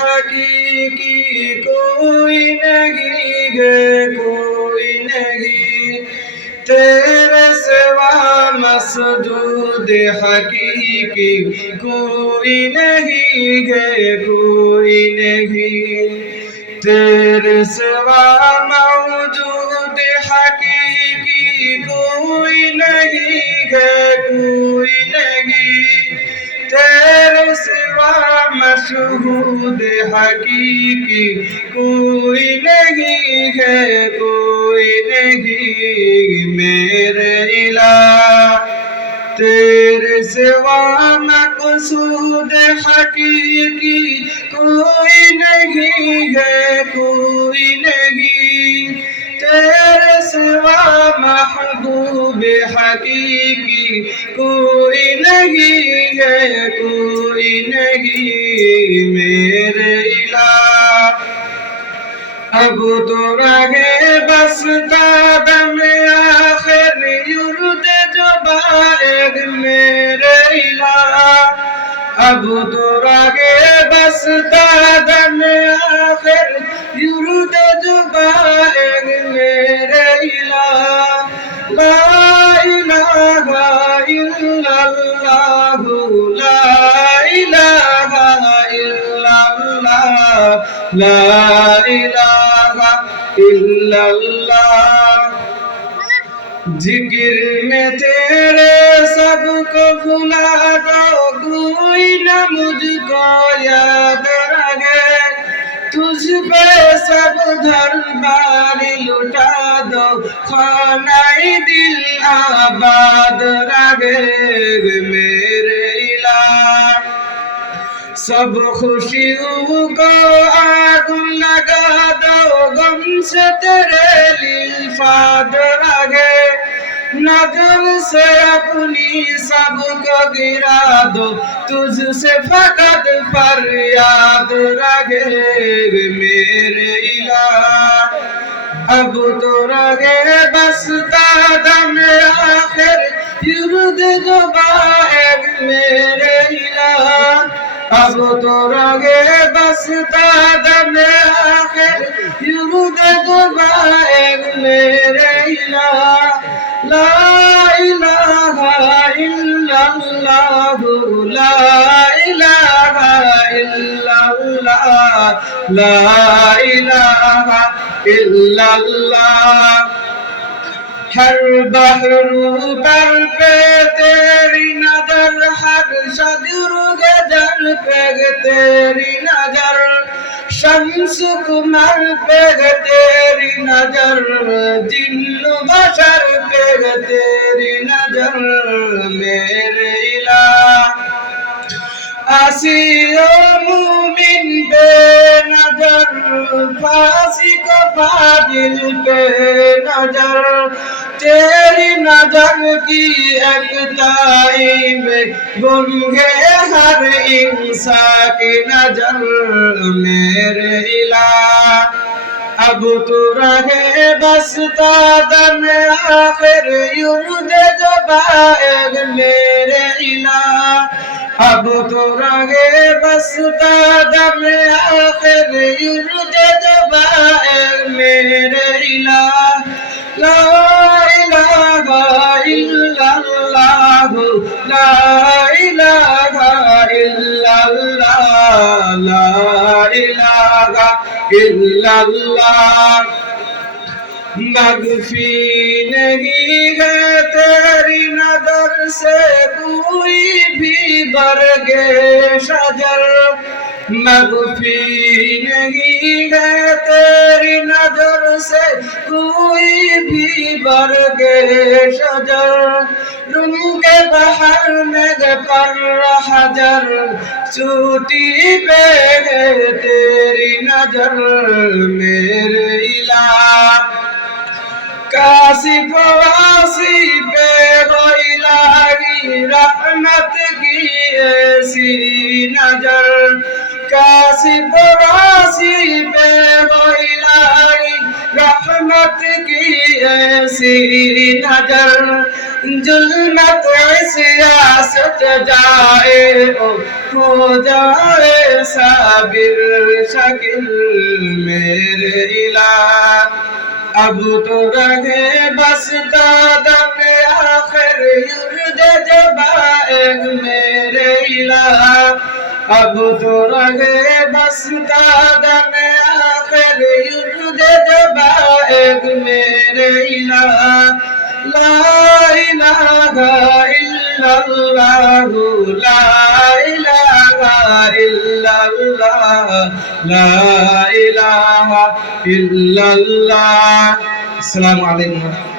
हकीकी कोई नहीं है, कोई नहीं तेरे सिवा मसजूद हकीकी कोई नहीं है, कोई नहीं तेरे सिवा मौजूद हकीकी कोई नहीं है, कोई नहीं तेरे सिवा मशहूद हकीकी कोई नहीं है, कोई नहीं मेरे इलाह तेरे सिवा मक़सूद हकीकी कोई नहीं है, कोई नहीं तेरे सिवा महबूब हकीकी कोई नहीं है, कोई नहीं मेरे इलाह अब तो रहे बस कदम आखिर युर्द जबाएग मेरे इलाह अब तो रहे बस कदम आखिर युर्द जबाएग मेरे इलाह ला इलाहा इल्लल्लाह ला इलाहा इल्लल्लाह ला इलाहा इल्लल्लाह जिक्र में तेरे सबको भुला दो कोई न मुझको याद रहे तुझ पे सब दरबारी लुटा दो खानाए दिल आबाद रहे मेरे इलाह सब खुशियों को आग लगा दो गम से तेरे लिफाद रहे नजर से अपनी सबको गिरा दो तुझसे फकत फरियाद रहे मेरे इलाह अब तो रहे बस कदम आखिर युर्द जबाएग मेरे इलाह अब तो रहे बस कदम आखिर युर्द जबाएग मेरे इलाह ला इलाहा इल्लल्लाह ला इलाहा इल्लल्लाह ला इलाहा इल्लल्लाह हर बहरू पर पे तेरी नजर हर शजर गजर पे तेरी नजर शम्स कुमर पे तेरी नजर जिन्नो बशर पे तेरी नजर मेरे इलाह आसियो मुमिन बे नजर फासी को फादिल पे नजर तेरी नजर की एकताई में गुम गए हर इंसान की नजर मेरे इलाह अब तो रहे बस कदम आखिर युर्द जबाएग मेरे इलाह अब तो रहे बस कदम आखिर युर्द जबाएग मेरे इलाह ला इलाहा इल्लल्लाह ला इलाहा इल्लल्लाह ला इलाहा इल्लल्लाह मगफी नहीं है तेरी नजर से कोई भी बरगे शजर मगफी नहीं है तेरी नजर से कोई भी बरगे शजर रूम के बहर में पर हजर चोटी पे है तेरी नजर मेरे इलाह काशिफ वासी पे वो इलाही रहमत की ऐसी नजर काशिफ वासी पे वो इलाही रहमत की ऐसी नजर जुल्मत सियासत जाए हो जाए साबिर शकील मेरे इलाह। अब तो रहे बस कदम आखिर युर्द जबाएग मेरे इलाह। अब तो रहे बस कदम आखिर युर्द जबाएग मेरे इलाह। ला इलाहा इल्लल्लाह ला इलाहा इल्लल्लाह ला इलाहा इल्लल्लाह। अस्सलामु अलैकुम।